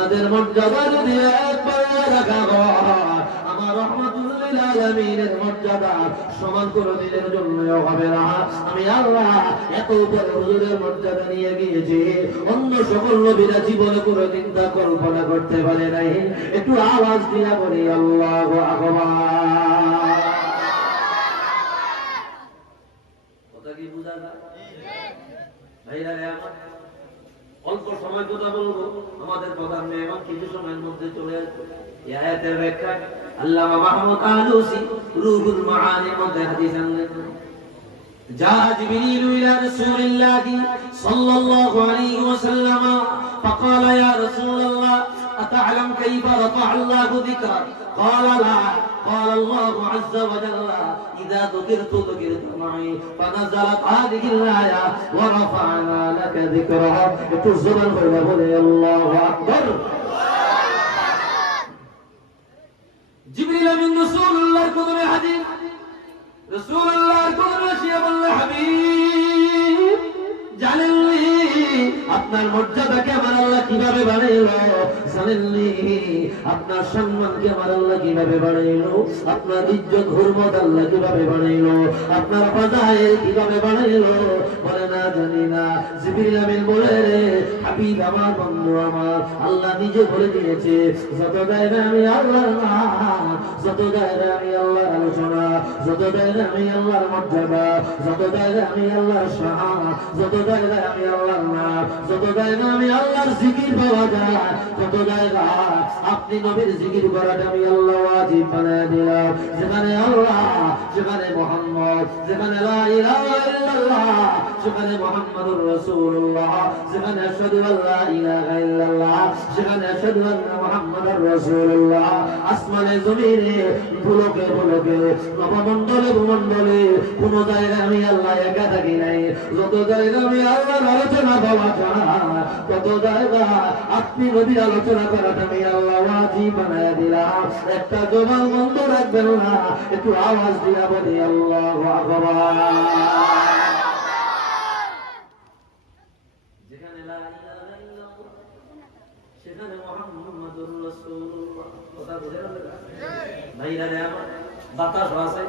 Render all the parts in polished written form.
উনাদের মর্যাদা যদি একবার রাখা হয়, আমার রহমাতুল লিল আলামিনের মর্যাদা সমান করে দিনের জন্য হবে না। আমি আল্লাহ এত উপরে হুজুরের মর্যাদা নিয়ে গিয়েছি, অন্য সকল নবীরা জীবনে করে চিন্তা কল্পনা করতে পারে নাই। একটু আওয়াজ দিয়া বলি আল্লাহু আকবার। কথা কি বুঝা যায় ভাইরা রে আমার? অল্প সময় কথা বলবো, আমাদের প্রধান মেহমান কিছু সময়ের মধ্যে চলে আসবে। এই আয়াতের ব্যাখ্যা আল্লামা মাহমুদ আলুসি রুহুল মাআনির মধ্যে হাদিস আনলেন। جاء جبريل إلى رسول الله صلى الله عليه وسلم فقال يا رسول الله أتعلم كيف رفع الله ذكرك؟ قال لا. قال الله عز وجل إذا ذكرت ذكرت معي فنزلت هذه الآية ورفعنا لك ذكرك. تزرن ويقول الله أكبر. جبريل من رسول الله كذب حديث رسول الله كذب شيء الله حبيب জানেননি আপনার মর্যাদাকে আমার আল্লাহ কিভাবে বাড়াইলো? জানেননি আপনার সম্মানকে আমার আল্লাহ কিভাবে বাড়াইলো? আপনার ইজ্জত হুরমত আল্লাহ কিভাবে বাড়াইলো? আপনার ফাজাইল কিভাবে বাড়াইলো? বলে না জানি না। জিবরিল আমিন বলে রে হাবিব আমার, বন্ধু আমার, আল্লাহ নিজে বলে দিয়েছে যত দায়রা আমি আল্লাহর নাম, যত দায়রা আমি আল্লাহর আলোচনা, যত দায়রা আমি আল্লাহর মর্যাদা, যত দায়রা আমি আল্লাহর শান, যত দায়রা আমি আল্লাহর নাম, যত দায়রা আমি আল্লাহর জিকির পাওয়া যায়, তত দায়রা আপনি নবীর জিকির করাটা আমি আল্লাহ ওয়াজিব বানায় দিলাম। যেখানে আল্লাহ, যেখানে মুহাম্মদ, যেখানে লা ইলাহা ইল্লাল্লাহ, যেখানে মুহাম্মাদুর রাসূলুল্লাহ, যেখানে আশহাদু আল্লা ইলাহা ইল্লাল্লাহ, যেখানে আশহাদু আন্না মুহাম্মাদুর রাসূলুল্লাহ, আসমানে জমিনে ভুলকে ভুলকে নবমণ্ডলে ভূমণ্ডলে কোন জায়গায় আমি আল্লাহ একা থাকি নাই। যত জায়গা আমি আল্লাহর আলোচনা পাওয়া যায়, তত জায়গা আপনি নবীর আলোচনা করাটা আমি আল্লাহ ওয়াজিব বানায়া দিলাম। একটা জবান বন্ধ রাখবেন না, একটু আওয়াজ দিয়া বলি আল্লাহু আকবার। যেখানে লা ইলাহা ইল্লাল্লাহ, সেখানে মুহাম্মাদুর রাসূলুল্লাহ। কথা বুঝে গেল ভাইরা রে আমার? বাতাস আছে,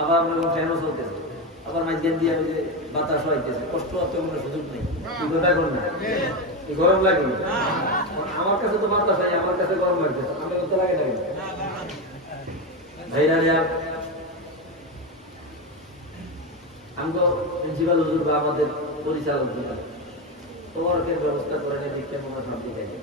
আবার ফ্যানও চলতেছে, আবার মাঝখান দিয়ে বাতাস হইতেছে, কষ্ট হতে কোনো সুযোগ নেই। গরম লাগে আমার কাছে তো বাতাস হয়, আমার কাছে গরম লাগতেছে, আমার তো লাগে লাগে ভাইরা রে। আমি তো প্রিন্সিপাল হুজুর বা আমাদের পরিচালক ওয়ার্কের ব্যবস্থা করে নেই, দেখতে মনে শান্তি থাকে।